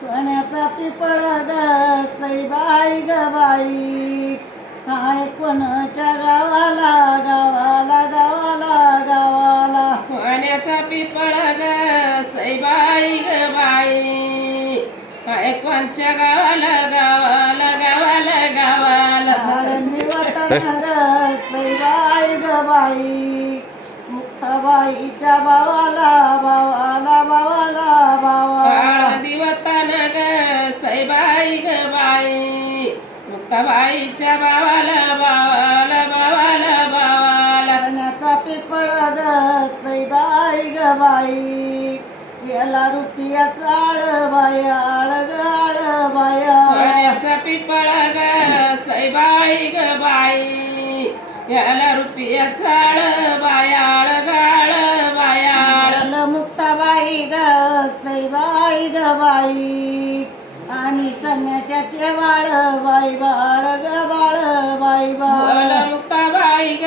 सोन्याचा पिपळ ग सईबाई ग बाई. काय कोणाच्या गावाला गावाला गावाला गावाला. सोन्याचा पिपळ ग सईबाई ग बाई. काय कोणच्या गावाला गावाला गावाला गावाला. सईबाई ग बाई. मुक्ताबाईच्या भावाला भावाला भावाला भावाला. ग सईबाई ग बाई मुक्ताबाईच्या बावाला बावाला बावाला बावाला सोन्याचा पिपळ ग सईबाई ग बाई याला रुपया चाळ बाया आळगाळ बाया सोन्याचा पिपळ ग सईबाई ग बाई याला रुपया चाळ बायाळ गाळ बायाळ आळ मुक्ताबाई ग सईबाई ग बाई. आणि संन्याशाचे बाळ बाई बाळ ग बाळ बाई बाळ. मुक्ताबाई ग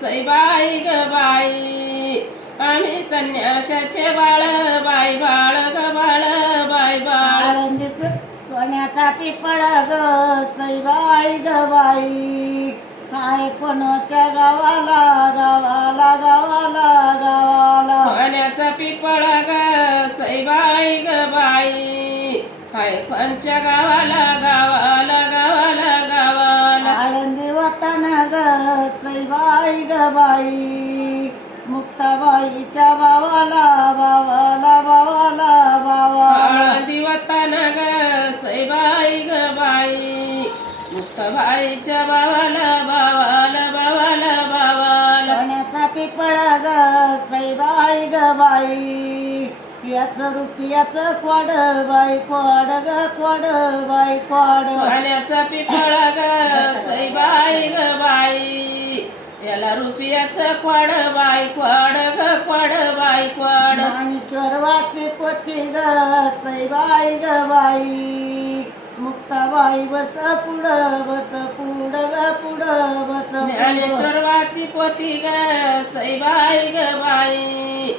सईबाई ग बाई. आम्ही संन्याशाचे बाळ बाई बाळ ग बाळ बाई बाळ. आळंदी पि- सोन्याचा पिपळ ग सईबाई ग बाई. काय कोणाच्या गावाला गावाला कोणच्या गावाला गावाला गावाला गावाला. आळंदी वतन ग सईबाई ग बाई. मुक्ताबाईच्या भावाला भावाला भावाला भावाला. आळंदी वतन ग सईबाई ग बाई. मुक्ताबाईच्या बावाला बावाला बावाला बावाला सोन्याचा पिपळ ग सईबाई ग बाई. याच रुपयाच क्वाड बाई क्वाड ग क्वाड बाई क्वाड. सोन्याचा पिपळ ग सईबाई ग बाई. याला रुपयाचं क्वाड बाई क्वाड ग क्वाड बाई क्वाड. ज्ञानेश्वरवाची पोथी ग सईबाई ग बाई. मुक्ताबाई बस पुढ बस पुढ ग पुढ बस पुढ. ज्ञानेश्वरवाची पोती ग सईबाई ग बाई.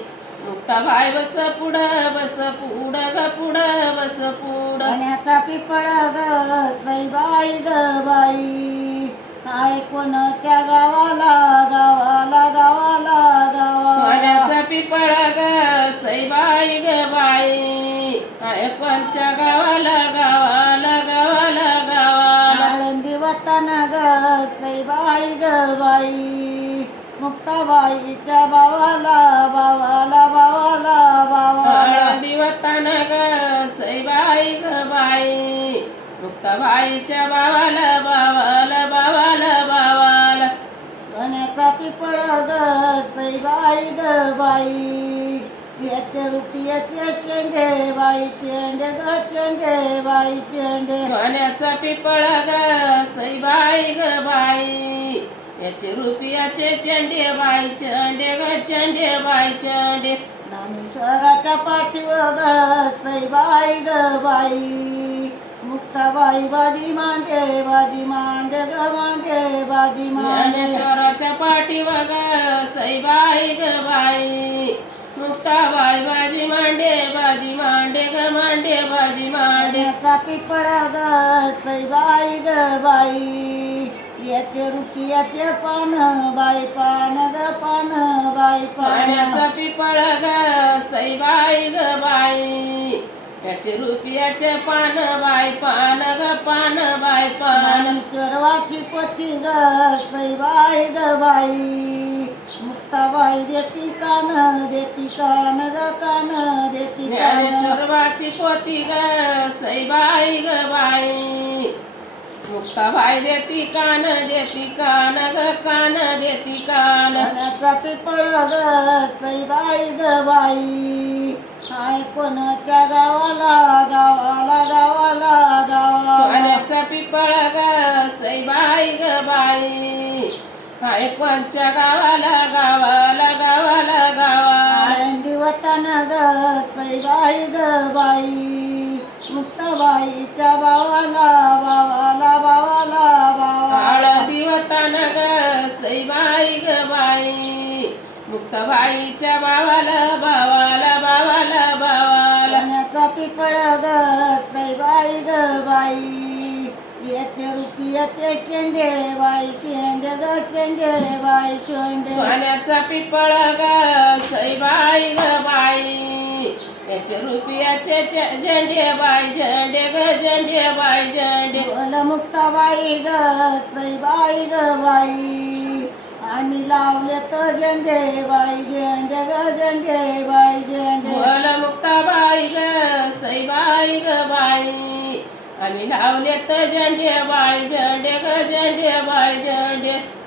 मुक्ताबाई बस पुढ बस पुढ ग पुढ बस पुढ. सोन्याचा पिपळ ग सईबाई ग बाई. काय कोणाच्या गावाला गावाला गावाला गावाला. पिपळ ग सईबाई ग बाई. आहे कोणच्या गावाला गावाला गावाला गावाला. आळंदी वतन ग सईबाई ग बाई. मुक्ताबाईच्या भावाला भावाला भावाला भावाला. आळंदी वतन ग सईबाई ग बाई. मुक्ताबाईच्या बावाला बावाला बावाला बावाला सोन्याचा पिपळ ग सईबाई ग बाई. याचे रुपयाचे शेंडे बाई शेंडे ग शेंडे बाई शेंडे. सोन्याचा पिपळ ग सईबाई ग बाई. याचे रुपयाचे चंडे बाई चंडे ग चंडे बाई चंडे. ज्ञानेश्वराच्या पाठीवर ग सईबाई ग बाई. मुक्ताबाई बाजी मांडे बाजी मांडे ग मांडे बाजी मांडे. ज्ञानेश्वराच्या पाठीवर ग सईबाई ग बाई. मुक्ताबाई बाजी मांडे बाजी मांडे ग मांडे बाजी मांडे. पिपळ ग सईबाई ग बाई. याचे रुपयाचे पान बाई पान ग पान बाई पान. पिपळ ग सईबाई ग बाई. त्याचे रुपयाचे पान बाई पान ग पान बाई पान. ज्ञानेश्वरवाची पोथी ग सईबाई ग बाई. मुक्ताबाई देती कान देती कान ग कान देती कान. ज्ञानेश्वरवाची पोती ग सईबाई ग बाई. मुक्ताबाई देती कान देती कान ग कान देती कान. सोन्याचा पिपळ ग सईबाई ग बाई. हाय कोणाच्या गावाला गावाला गावाला. सोन्याचा पिपळ ग सईबाई ग बाई. हाय कोणच्या गावाला गावाला गावाला गावाला. आळंदी वतन ग सईबाई ग बाई. मुक्ताबाईच्या भावाला सईबाई ग बाई. मुक्ताबाईच्या बावाला बावाला बावाला बावाला सोन्याचा पिपळ ग सईबाई ग बाई. याचे रूपी याचे शेंडे बाई शेंडे ग शेंडे बाई शेंडे. सोन्याचा पिपळ ग सईबाई ग बाई. त्याचे रुपयाचे झेंडे बाई झेंडे ग झेंडे बाई झेंडे. मुक्ताबाई ग सईबाई ग बाई. आम्ही लावले तर झेंडे बाई झेंडे ग झेंडे बाई झेंडे. बोल मुक्ताबाई ग सईबाई ग बाई. आम्ही लावले तर झेंडे बाई झेंडे ग झेंडे बाई झेंडे.